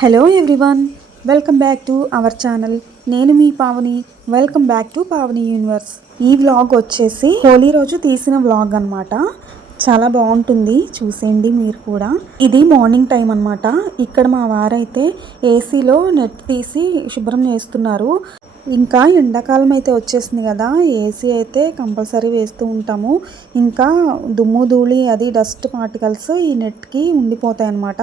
Hello everyone, welcome back to our channel. నేను మీ Pavani. Welcome back to Pavani universe. ఈ vlog వచ్చేసి హోలీ రోజు తీసిన వ్లాగ్ అనమాట. చాలా బాగుంటుంది, చూసేయండి మీరు కూడా. ఇది మార్నింగ్ టైం అనమాట. ఇక్కడ మా వారైతే ఏసీలో నెట్ తీసి శుభ్రం చేస్తున్నారు. ఇంకా ఎండాకాలం అయితే వచ్చేసింది కదా, ఏసీ అయితే కంపల్సరీ వేస్తూ ఉంటాము. ఇంకా దుమ్ము ధూళి అది డస్ట్ పార్టికల్స్ ఈ నెట్కి ఉండిపోతాయి అన్నమాట.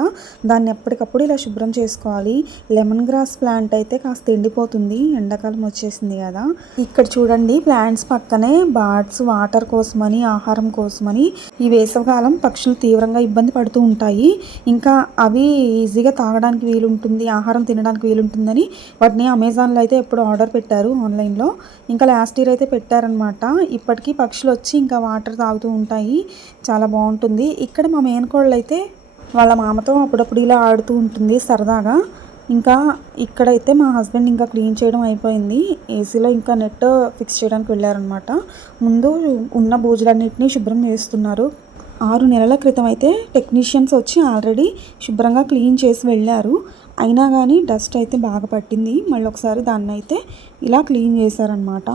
దాన్ని ఎప్పటికప్పుడు ఇలా శుభ్రం చేసుకోవాలి. లెమన్ గ్రాస్ ప్లాంట్ అయితే కాస్త ఎండిపోతుంది, ఎండాకాలం వచ్చేసింది కదా. ఇక్కడ చూడండి, ప్లాంట్స్ పక్కనే బర్డ్స్ వాటర్ కోసమని, ఆహారం కోసమని ఈ వేసవకాలం పక్షులు తీవ్రంగా ఇబ్బంది పడుతూ ఉంటాయి. ఇంకా అవి ఈజీగా తాగడానికి వీలుంటుంది, ఆహారం తినడానికి వీలుంటుందని వాటిని అమెజాన్లో అయితే ఎప్పుడు ఆర్డర్ పెట్టారు ఆన్లైన్లో. ఇంకా లాస్ట్ ఇయర్ అయితే పెట్టారనమాట. ఇప్పటికీ పక్షులు వచ్చి ఇంకా వాటర్ తాగుతూ ఉంటాయి, చాలా బాగుంటుంది. ఇక్కడ మా మేనకోడలు అయితే వాళ్ళ మామతో అప్పుడప్పుడు ఇలా ఆడుతూ ఉంటుంది సరదాగా. ఇంకా ఇక్కడైతే మా హస్బెండ్ ఇంకా క్లీన్ చేయడం అయిపోయింది. ఏసీలో ఇంకా నెట్ ఫిక్స్ చేయడానికి వెళ్ళారనమాట. ముందు ఉన్న బూజులన్నింటినీ శుభ్రం చేస్తున్నారు. 6 నెలల క్రితం అయితే టెక్నీషియన్స్ వచ్చి ఆల్రెడీ శుభ్రంగా క్లీన్ చేసి వెళ్ళారు. అయినా కానీ డస్ట్ అయితే బాగా పట్టింది. మళ్ళీ ఒకసారి దాన్ని అయితే ఇలా క్లీన్ చేశారనమాట.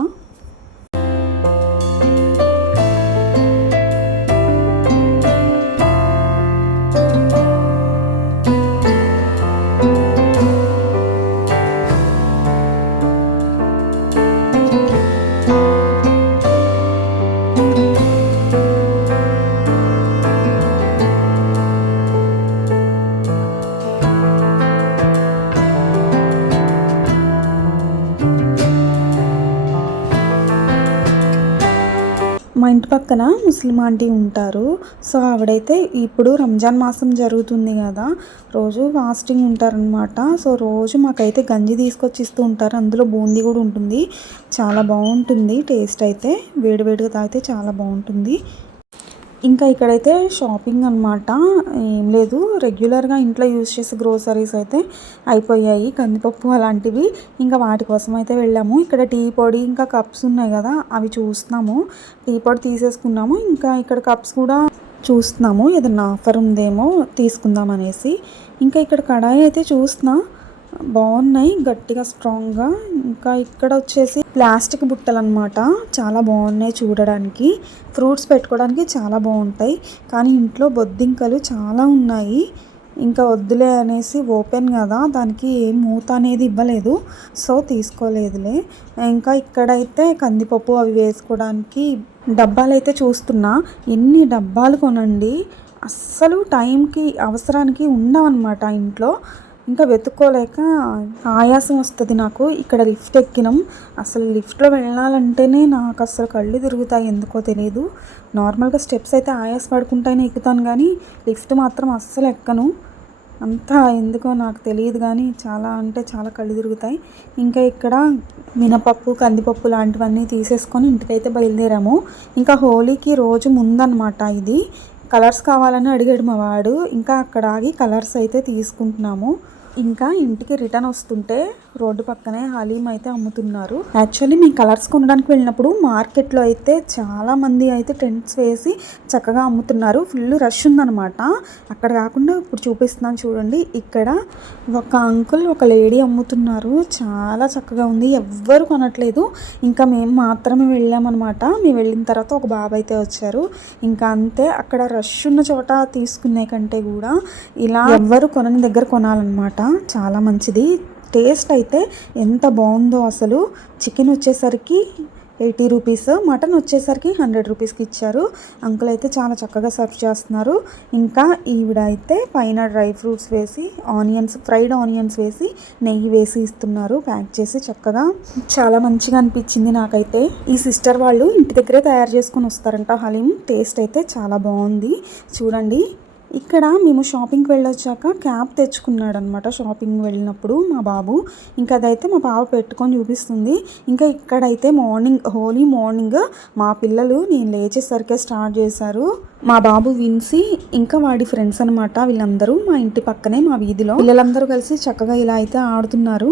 మా ఇంటి పక్కన ముస్లిం ఆంటీ ఉంటారు. సో ఆవిడైతే ఇప్పుడు రంజాన్ మాసం జరుగుతుంది కదా, రోజు ఫాస్టింగ్ ఉంటారనమాట. సో రోజు మాకైతే గంజి తీసుకొచ్చి ఇస్తూ ఉంటారు. అందులో బూందీ కూడా ఉంటుంది. చాలా బాగుంటుంది టేస్ట్ అయితే. వేడివేడిగా తాగితే చాలా బాగుంటుంది. ఇంకా ఇక్కడైతే షాపింగ్ అనమాట. ఏం లేదు, రెగ్యులర్గా ఇంట్లో యూజ్ చేసే గ్రోసరీస్ అయితే అయిపోయాయి, కందిపప్పు అలాంటివి. ఇంకా వాటి కోసం అయితే వెళ్ళాము. ఇక్కడ టీ పొడి ఇంకా కప్స్ ఉన్నాయి కదా, అవి చూస్తున్నాము. టీ పొడి తీసేసుకున్నాము. ఇంకా ఇక్కడ కప్స్ కూడా చూస్తున్నాము, ఏదన్నా ఆఫర్ ఉందేమో తీసుకుందాం అనేసి. ఇంకా ఇక్కడ కడాయి అయితే చూస్తున్నా, బాగున్నాయి గట్టిగా స్ట్రాంగ్గా. ఇంకా ఇక్కడ వచ్చేసి ప్లాస్టిక్ బుట్టలు అనమాట, చాలా బాగున్నాయి చూడడానికి. ఫ్రూట్స్ పెట్టుకోవడానికి చాలా బాగుంటాయి, కానీ ఇంట్లో బొద్దింకలు చాలా ఉన్నాయి. ఇంకా వద్దులే అనేసి, ఓపెన్ కదా, దానికి ఏం మూత అనేది ఇవ్వలేదు, సో తీసుకోలేదులే. ఇంకా ఇక్కడైతే కందిపప్పు అవి వేసుకోవడానికి డబ్బాలు అయితే చూస్తున్నా. ఎన్ని డబ్బాలు కొనండి, అస్సలు టైంకి అవసరానికి ఉండవన్నమాట ఇంట్లో. ఇంకా వెతుక్కోలేక ఆయాసం వస్తుంది నాకు. ఇక్కడ లిఫ్ట్ ఎక్కినాం, అసలు లిఫ్ట్లో వెళ్ళాలంటేనే నాకు అసలు కళ్ళు తిరుగుతాయి, ఎందుకో తెలియదు. నార్మల్గా స్టెప్స్ అయితే ఆయాస పడుకుంటానే ఎక్కుతాను, కానీ లిఫ్ట్ మాత్రం అస్సలు ఎక్కను. అంతా ఎందుకో నాకు తెలియదు, కానీ చాలా అంటే చాలా కళ్ళు తిరుగుతాయి. ఇంకా ఇక్కడ మినపప్పు కందిపప్పు లాంటివన్నీ తీసేసుకొని ఇంటికైతే బయలుదేరాము. ఇంకా హోలీకి రోజు ముందన్నమాట ఇది. కలర్స్ కావాలని అడిగాడు మా వాడు. ఇంకా అక్కడ ఆగి కలర్స్ అయితే తీసుకుంటున్నాము. ఇంకా ఇంటికి రిటర్న్ వస్తుంటే రోడ్డు పక్కనే హలీం అయితే అమ్ముతున్నారు. యాక్చువల్లీ మీ కలర్స్ కొనడానికి వెళ్ళినప్పుడు మార్కెట్లో అయితే చాలామంది అయితే టెంట్స్ వేసి చక్కగా అమ్ముతున్నారు. ఫుల్ రష్ ఉందన్నమాట. అక్కడ కాకుండా ఇప్పుడు చూపిస్తున్నాను చూడండి, ఇక్కడ ఒక అంకుల్ ఒక లేడీ అమ్ముతున్నారు. చాలా చక్కగా ఉంది, ఎవ్వరు కొనట్లేదు. ఇంకా మేము మాత్రమే వెళ్ళామన్నమాట. మేము వెళ్ళిన తర్వాత ఒక బాబు అయితే వచ్చారు. ఇంకా అంతే, అక్కడ రష్ ఉన్న చోట తీసుకునే కంటే కూడా ఇలా ఎవ్వరు కొనని దగ్గర కొనాలన్నమాట. చాలా మంచిది. టేస్ట్ అయితే ఎంత బాగుందో అసలు. చికెన్ వచ్చేసరికి 80 రూపీస్, మటన్ వచ్చేసరికి 100 రూపీస్కి ఇచ్చారు. అంకుల్ అయితే చాలా చక్కగా సర్వ్ చేస్తున్నారు. ఇంకా ఈవిడ అయితే పైన డ్రై ఫ్రూట్స్ వేసి ఆనియన్స్, ఫ్రైడ్ ఆనియన్స్ వేసి నెయ్యి వేసి ఇస్తున్నారు ప్యాక్ చేసి చక్కగా. చాలా మంచిగా అనిపించింది నాకైతే. ఈ సిస్టర్ వాళ్ళు ఇంటి దగ్గరే తయారు చేసుకొని వస్తారంట హలీం. టేస్ట్ అయితే చాలా బాగుంది. చూడండి, ఇక్కడ మేము షాపింగ్కి వెళ్ళొచ్చాక క్యాప్ తెచ్చుకున్నాడు అనమాట షాపింగ్ వెళ్ళినప్పుడు మా బాబు. ఇంకా అదైతే మా బాబు పెట్టుకొని చూపిస్తుంది. ఇంకా ఇక్కడైతే హోలీ మార్నింగ్ మా పిల్లలు నేను లేచేసరికే స్టార్ట్ చేశారు. మా బాబు విన్సీ ఇంకా వాడి ఫ్రెండ్స్ అనమాట. వీళ్ళందరూ మా ఇంటి పక్కనే మా వీధిలో పిల్లలందరూ కలిసి చక్కగా ఇలా అయితే ఆడుతున్నారు.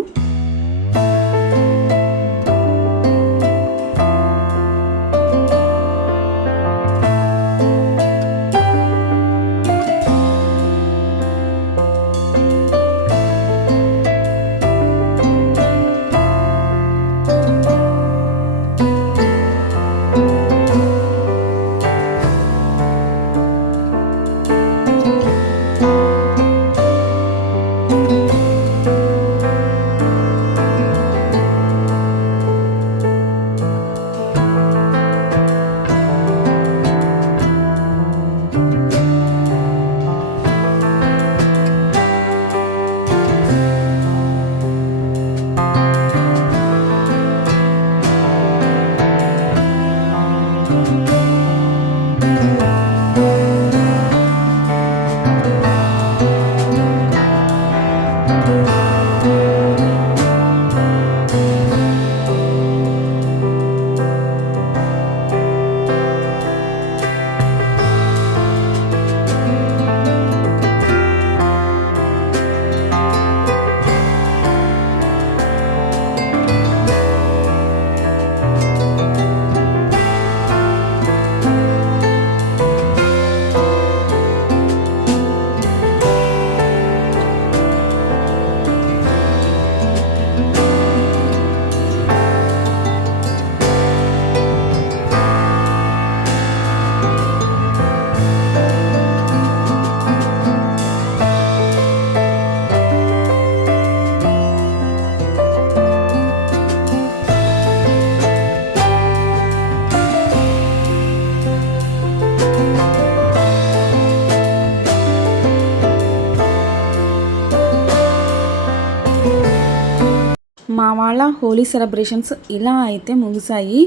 మా వాళ్ళ హోలీ సెలబ్రేషన్స్ ఇలా అయితే ముగిసాయి.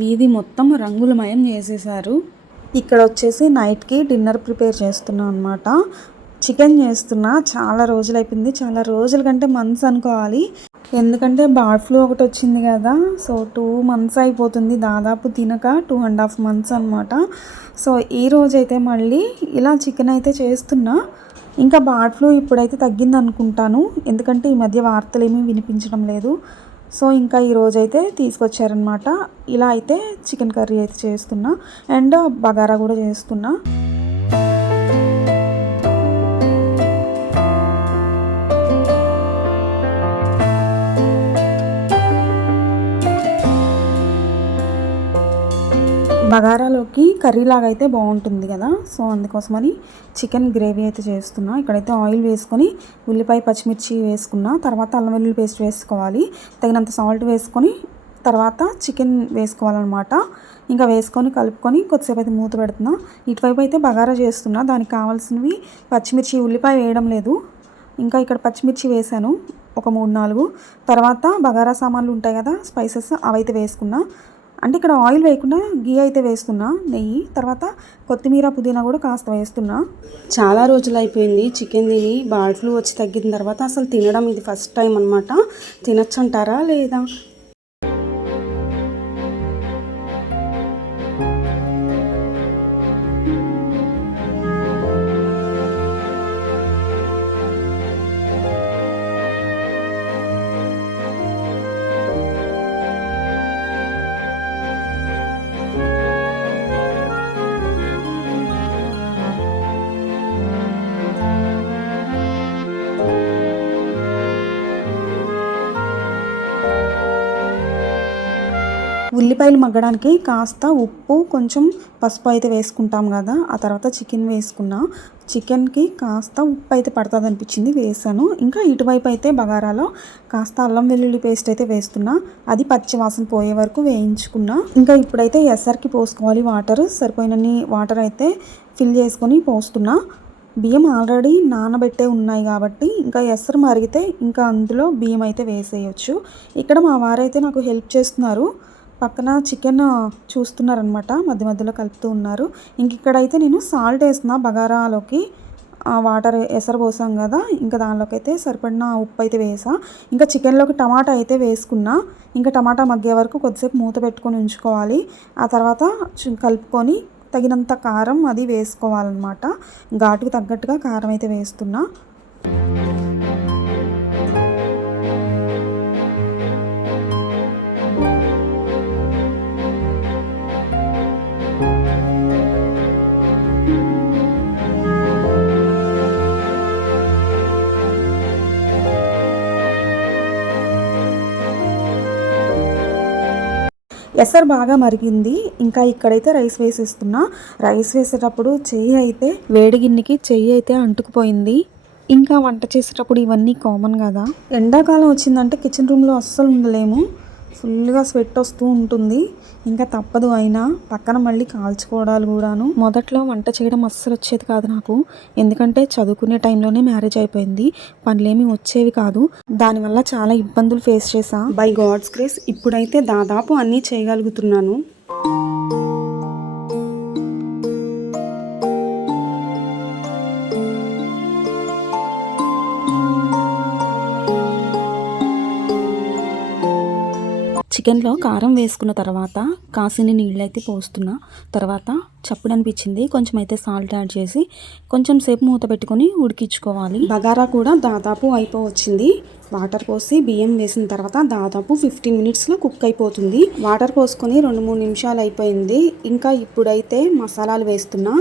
మీది మొత్తం రంగులమయం చేసేసారు. ఇక్కడ వచ్చేసి నైట్కి డిన్నర్ ప్రిపేర్ చేస్తున్నా అనమాట. చికెన్ చేస్తున్నా. చాలా రోజులు అయిపోయింది, చాలా రోజుల కంటే మంత్స్ అనుకోవాలి. ఎందుకంటే బర్డ్ ఫ్లూ ఒకటి వచ్చింది కదా, సో 2 months అయిపోతుంది దాదాపు తినక, 2.5 months అనమాట. సో ఈ రోజైతే మళ్ళీ ఇలా చికెన్ అయితే చేస్తున్నా. ఇంకా బర్డ్ ఫ్లూ ఇప్పుడైతే తగ్గింది అనుకుంటాను, ఎందుకంటే ఈ మధ్య వార్తలు ఏమీ వినిపించడం లేదు. సో ఇంకా ఈరోజైతే తీసుకొచ్చారనమాట. ఇలా అయితే చికెన్ కర్రీ అయితే చేస్తున్నా అండ్ బగారా కూడా చేస్తున్నా. బగారాలోకి కర్రీలాగా అయితే బాగుంటుంది కదా, సో అందుకోసమని చికెన్ గ్రేవీ అయితే చేస్తున్నా. ఇక్కడైతే ఆయిల్ వేసుకొని ఉల్లిపాయ పచ్చిమిర్చి వేసుకున్నా, తర్వాత అల్లం వెల్లుల్లి పేస్ట్ వేసుకోవాలి, తగినంత సాల్ట్ వేసుకొని తర్వాత చికెన్ వేసుకోవాలన్నమాట. ఇంకా వేసుకొని కలుపుకొని కొద్దిసేపు అయితే మూత పెడుతున్నా. ఇటువైపు అయితే బగారా చేస్తున్నా, దానికి కావాల్సినవి పచ్చిమిర్చి, ఉల్లిపాయ వేయడం లేదు. ఇంకా ఇక్కడ పచ్చిమిర్చి వేసాను ఒక 3-4. తర్వాత బగారా సామాన్లు ఉంటాయి కదా, స్పైసెస్, అవైతే వేసుకున్నా. అంటే ఇక్కడ ఆయిల్ వేయకుండా గీ అయితే వేస్తున్నా, నెయ్యి, తర్వాత కొత్తిమీర పుదీనా కూడా కాస్త వేస్తున్నా. చాలా రోజులు అయిపోయింది చికెన్ తిని. బర్డ్ ఫ్లూ వచ్చి తగ్గిన తర్వాత అసలు తినడం ఇది ఫస్ట్ టైం అనమాట. తినచ్చు అంటారా లేదా? ఉల్లిపాయలు మగ్గడానికి కాస్త ఉప్పు, కొంచెం పసుపు అయితే వేసుకుంటాం కదా. ఆ తర్వాత చికెన్ వేసుకున్నా. చికెన్కి కాస్త ఉప్పు అయితే పడుతుంది అనిపించింది, వేసాను. ఇంకా ఇటువైపు అయితే బగారాలో కాస్త అల్లం వెల్లుల్లి పేస్ట్ అయితే వేస్తున్నా. అది పచ్చి వాసన పోయే వరకు వేయించుకున్నా. ఇంకా ఇప్పుడైతే ఎసరికి పోసుకోవాలి వాటర్. సరిపోయినన్ని వాటర్ అయితే ఫిల్ చేసుకొని పోస్తున్నా. బియ్యం ఆల్రెడీ నానబెట్టే ఉన్నాయి కాబట్టి ఇంకా ఎసరు మరిగితే ఇంకా అందులో బియ్యం అయితే వేసేయచ్చు. ఇక్కడ మా వారైతే నాకు హెల్ప్ చేస్తున్నారు, పక్కన చికెన్ చూస్తున్నారనమాట, మధ్య మధ్యలో కలుపుతూ ఉన్నారు. ఇంక ఇక్కడైతే నేను సాల్ట్ వేస్తున్నా బగారాలోకి. వాటర్ ఎసరు పోసాం కదా, ఇంకా దానిలోకి అయితే సరిపడిన ఉప్పు అయితే వేసా. ఇంకా చికెన్లోకి టమాటా అయితే వేసుకున్నా. ఇంకా టమాటా మగ్గే వరకు కొద్దిసేపు మూత పెట్టుకొని ఉంచుకోవాలి. ఆ తర్వాత కలుపుకొని తగినంత కారం అది వేసుకోవాలన్నమాట. ఘాటుకు తగ్గట్టుగా కారం అయితే వేస్తున్నా. ఎసరు బాగా మరిగింది. ఇంకా ఇక్కడైతే రైస్ వేసేస్తున్నా. రైస్ వేసేటప్పుడు చెయ్యి అయితే వేడి గిన్నెకి చెయ్యి అయితే అంటుకుపోయింది. ఇంకా వంట చేసేటప్పుడు ఇవన్నీ కామన్ కదా. ఎండాకాలం వచ్చిందంటే కిచెన్ రూమ్లో అస్సలు ఉండలేము, ఫుల్గా స్వెట్ వస్తూ ఉంటుంది. ఇంకా తప్పదు, అయినా పక్కన మళ్ళీ కాల్చుకోవడాలు కూడాను. మొదట్లో వంట చేయడం అస్సలు వచ్చేది కాదు నాకు, ఎందుకంటే చదువుకునే టైంలోనే మ్యారేజ్ అయిపోయింది, పనులేమి వచ్చేవి కాదు. దానివల్ల చాలా ఇబ్బందులు ఫేస్ చేశా. బై గాడ్స్ గ్రేస్ ఇప్పుడైతే దాదాపు అన్నీ చేయగలుగుతున్నాను. చికెన్లో కారం వేసుకున్న తర్వాత కాసిని నీళ్ళైతే పోస్తున్నా. తర్వాత చప్పుడు అనిపించింది, కొంచెం అయితే సాల్ట్ యాడ్ చేసి కొంచెం సేపు మూత పెట్టుకొని ఉడికించుకోవాలి. బగారా కూడా దాదాపు అయిపోవచ్చింది. వాటర్ పోసి బియ్యం వేసిన తర్వాత దాదాపు 15 మినిట్స్లో కుక్ అయిపోతుంది. వాటర్ పోసుకొని 2-3 నిమిషాలు అయిపోయింది. ఇంకా ఇప్పుడైతే మసాలాలు వేస్తున్నా.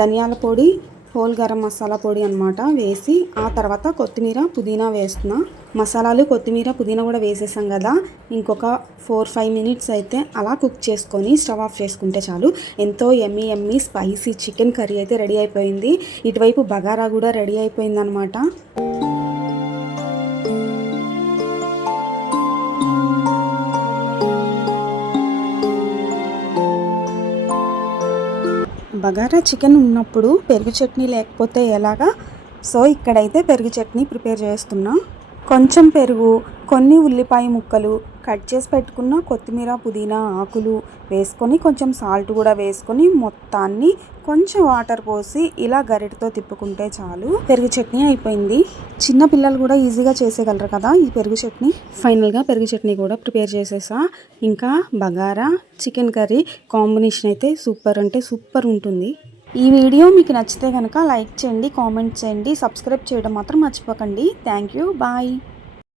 ధనియాల పొడి, హోల్ గరం మసాలా పొడి అన్నమాట వేసి, ఆ తర్వాత కొత్తిమీర పుదీనా వేస్తున్నా. మసాలాలు కొత్తిమీర పుదీనా కూడా వేసేసాం కదా, ఇంకొక 4-5 మినిట్స్ అయితే అలా కుక్ చేసుకొని స్టవ్ ఆఫ్ చేసుకుంటే చాలు. ఎంతో యమ్మీ స్పైసీ చికెన్ కర్రీ అయితే రెడీ అయిపోయింది. ఇటువైపు బగారా కూడా రెడీ అయిపోయింది అనమాట. బగారా చికెన్ ఉన్నప్పుడు పెరుగు చట్నీ లేకపోతే ఎలాగా? సో ఇక్కడైతే పెరుగు చట్నీ ప్రిపేర్ చేస్తున్నా. కొంచెం పెరుగు, కొన్ని ఉల్లిపాయ ముక్కలు, కట్ చేసి పెట్టుకున్న కొత్తిమీర పుదీనా ఆకులు వేసుకొని, కొంచెం సాల్ట్ కూడా వేసుకొని, మొత్తాన్ని కొంచెం వాటర్ పోసి ఇలా గరిటతో తిప్పుకుంటే చాలు, పెరుగు చట్నీ అయిపోయింది. చిన్న పిల్లలు కూడా ఈజీగా చేసేయగలరు కదా ఈ పెరుగు చట్నీ. ఫైనల్గా పెరుగు చట్నీ కూడా ప్రిపేర్ చేసేసా. ఇంకా బగారా చికెన్ కర్రీ కాంబినేషన్ అయితే సూపర్ అంటే సూపర్ ఉంటుంది. ఈ వీడియో మీకు నచ్చితే కనుక లైక్ చేయండి, కామెంట్ చేయండి, సబ్స్క్రైబ్ చేయడం మాత్రం మర్చిపోకండి. Thank you, bye.